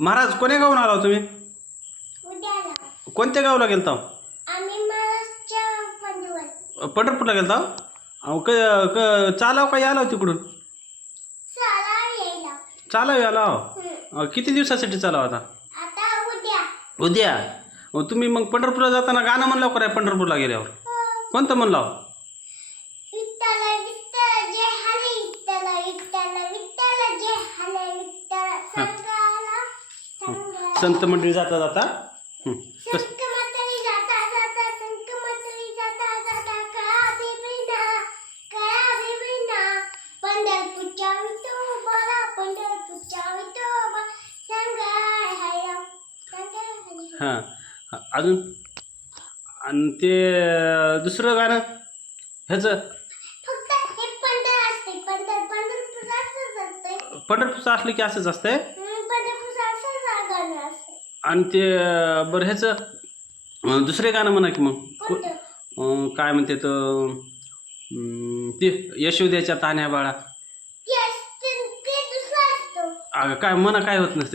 महाराज कोण्या गावून आला हो तुम्ही? कोणत्या गावला गेलता हो? पंढरपूरला गेलता हो? अहो क क चालाव का याला हो तिकडून? चालाव याला हो. अहो, किती दिवसासाठी चालाव आता? आता उद्या. उद्या? अहो, तुम्ही मग पंढरपूरला जाताना गाणं म्हणलं का रे पंढरपूरला गेल्यावर. कोणतं म्हणलं संत मंडळी जाता जाता? हं. जाता जाता जाता जाता कळा बेबिना कळा बेबिना पंढरपूरच्या विठोबाला पंढरपूरच्या विठोबा. सांगाय हाय सांगाय हां. अजून? आणि ते दुसरं गाणं? ह्याचं? फक्त हे पंढर असते पंढर पंढरपूर असंच असते पंढरपूरचं असलं की असंच असतंय पंढरपूर असंच गाणं असते आणि ते बरं ह्याचं अं, दुसरे गाणं म्हणा की मग. को- कोणतं? अं, काय म्हणते तर अं, ते यशोद्याच्या तान्या बाळा. ते असते ते दुसरं असतं. अगं काय म्हणा काय होत नसतं?